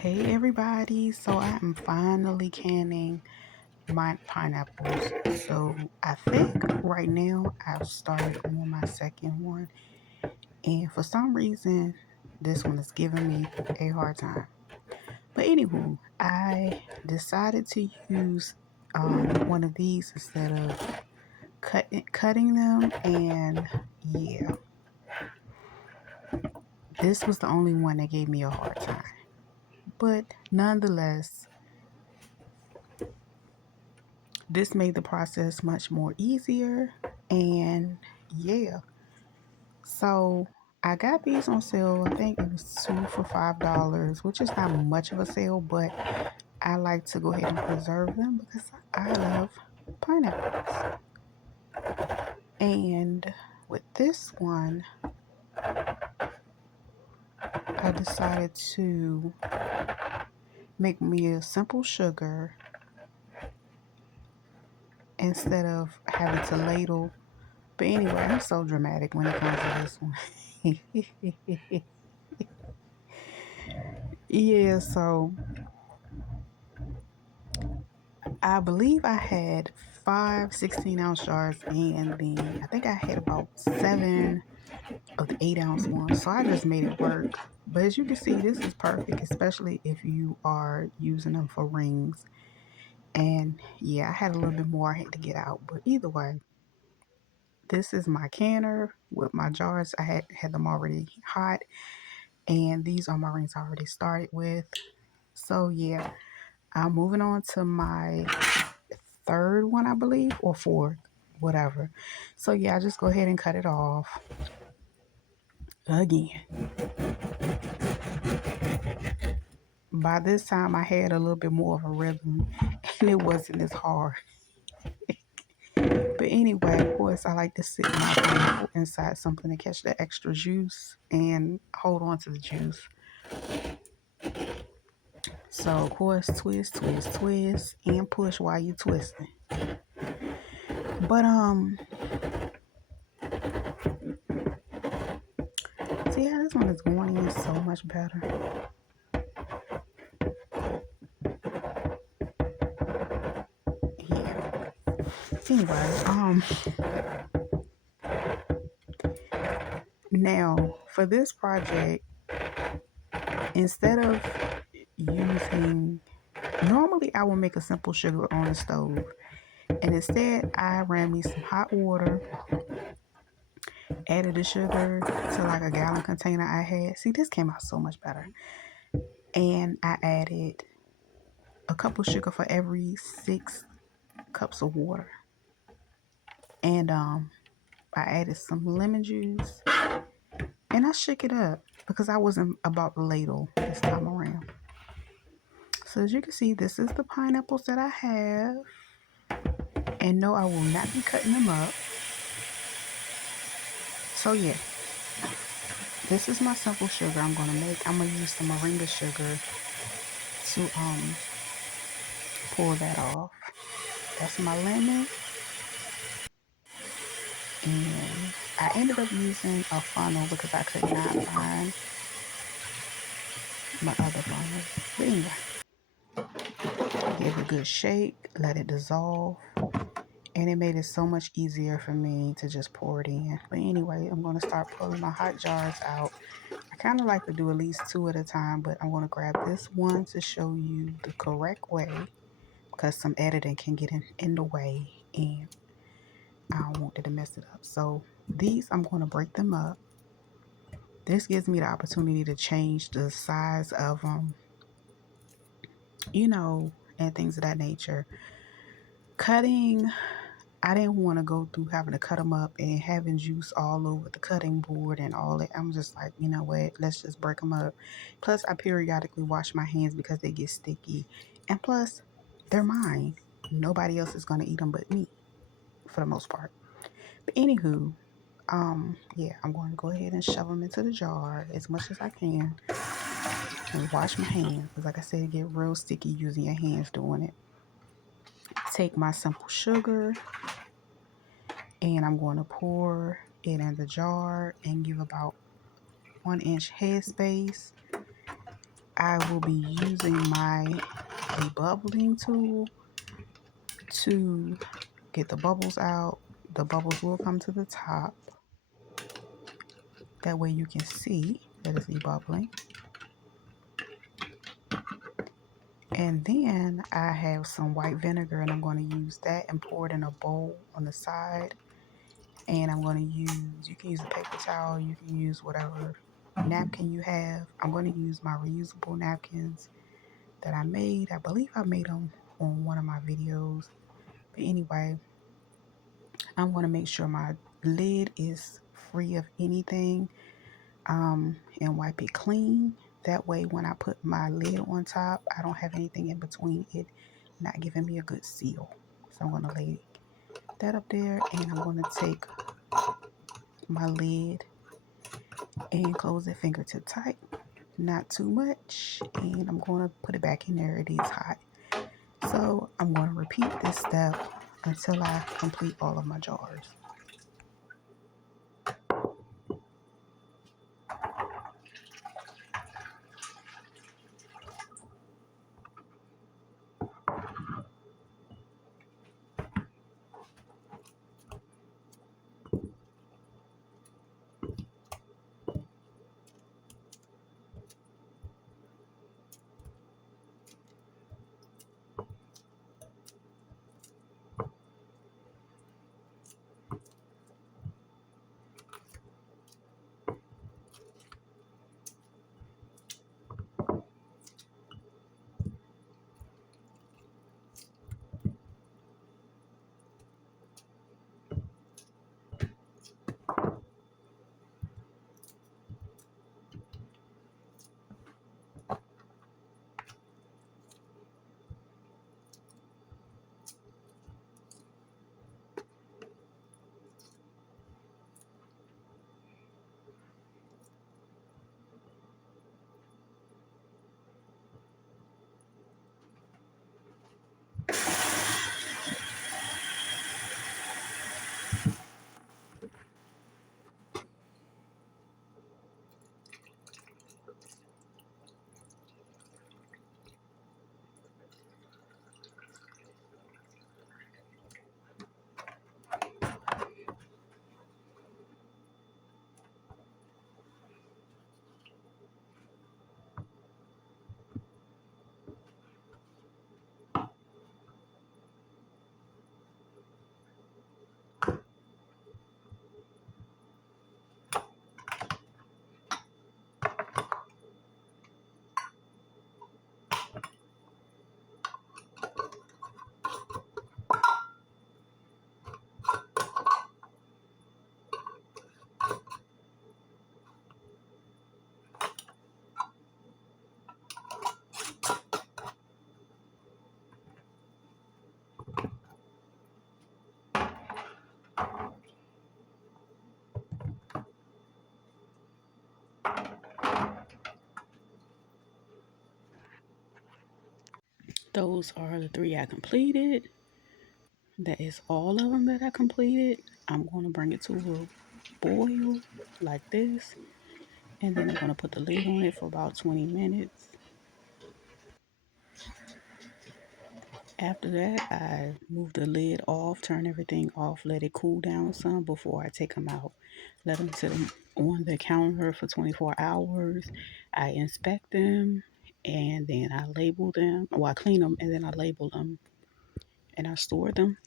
Hey everybody, so I am finally canning my pineapples. So I think right now I've started on my second one, and for some reason this one is giving me a hard time. But anywho, I decided to use one of these instead of cutting them, and yeah, this was the only one that gave me a hard time. But nonetheless, this made the process much more easier, and yeah, so I got these on sale. I think it was two for $5, which is not much of a sale, but I like to go ahead and preserve them because I love pineapples. And with this one, I decided to make me a simple sugar instead of having to ladle. But anyway, I'm so dramatic when it comes to this one. Yeah, so I believe I had five 16-ounce jars, and then I think I had about seven of the 8-ounce ones. So I just made it work. But as you can see, this is perfect, especially if you are using them for rings. And yeah, I had a little bit more I had to get out. But either way, this is my canner with my jars. I had them already hot. And these are my rings I already started with. So yeah, I'm moving on to my third one, I believe, or fourth, whatever. So yeah, I just go ahead and cut it off again. By this time, I had a little bit more of a rhythm, and it wasn't as hard. But anyway, of course, I like to sit my pineapple inside something to catch the extra juice and hold on to the juice. So of course, twist, twist, twist, and push while you twisting. But see how this one is going in so much better. Yeah. Anyway, now for this project, instead of using, normally I would make a simple sugar on the stove, and instead I ran me some hot water, added the sugar to like a gallon container I had. See, this came out so much better. And I added a cup of sugar for every 6 cups of water. And I added some lemon juice, and I shook it up because I wasn't about the ladle this time around. So as you can see, this is the pineapples that I have. And no, I will not be cutting them up. So yeah, this is my simple sugar I'm gonna make. I'm gonna use the moringa sugar to pull that off. That's my lemon, and I ended up using a funnel because I could not find my other funnel. But anyway, give it a good shake, let it dissolve, and it made it so much easier for me to just pour it in. But anyway, I'm gonna start pulling my hot jars out. I kind of like to do at least 2 at a time, but I'm going to grab this one to show you the correct way because some editing can get in the way, and I don't want it to mess it up. So these, I'm going to break them up. This gives me the opportunity to change the size of them, and things of that nature. Cutting, I didn't want to go through having to cut them up and having juice all over the cutting board and all that. I'm just like, you know what? Let's just break them up. Plus, I periodically wash my hands because they get sticky. And plus, they're mine. Nobody else is going to eat them but me, for the most part. But anywho, yeah, I'm going to go ahead and shove them into the jar as much as I can and wash my hands. Because like I said, it get real sticky using your hands doing it. Take my simple sugar, and I'm going to pour it in the jar and give about 1 inch headspace. I will be using my debubbling tool to get the bubbles out. The bubbles will come to the top. That way you can see that it's debubbling. And then I have some white vinegar, and I'm going to use that and pour it in a bowl on the side. And I'm going to use, you can use a paper towel, you can use whatever napkin you have. I'm going to use my reusable napkins that I made. I believe I made them on one of my videos. But anyway, I'm going to make sure my lid is free of anything, and wipe it clean. That way when I put my lid on top, I don't have anything in between it not giving me a good seal. So I'm going to lay that up there, and I'm going to take my lid and close it fingertip tight, not too much, and I'm going to put it back in there. It is hot. So I'm going to repeat this step until I complete all of my jars. Those are the 3 I completed. That is all of them that I completed. I'm going to bring it to a boil like this, and then I'm going to put the lid on it for about 20 minutes. After that, I move the lid off, turn everything off, let it cool down some before I take them out. Let them sit on the counter for 24 hours. I inspect them, and then I label them. Well, I clean them, and then I label them, and I store them.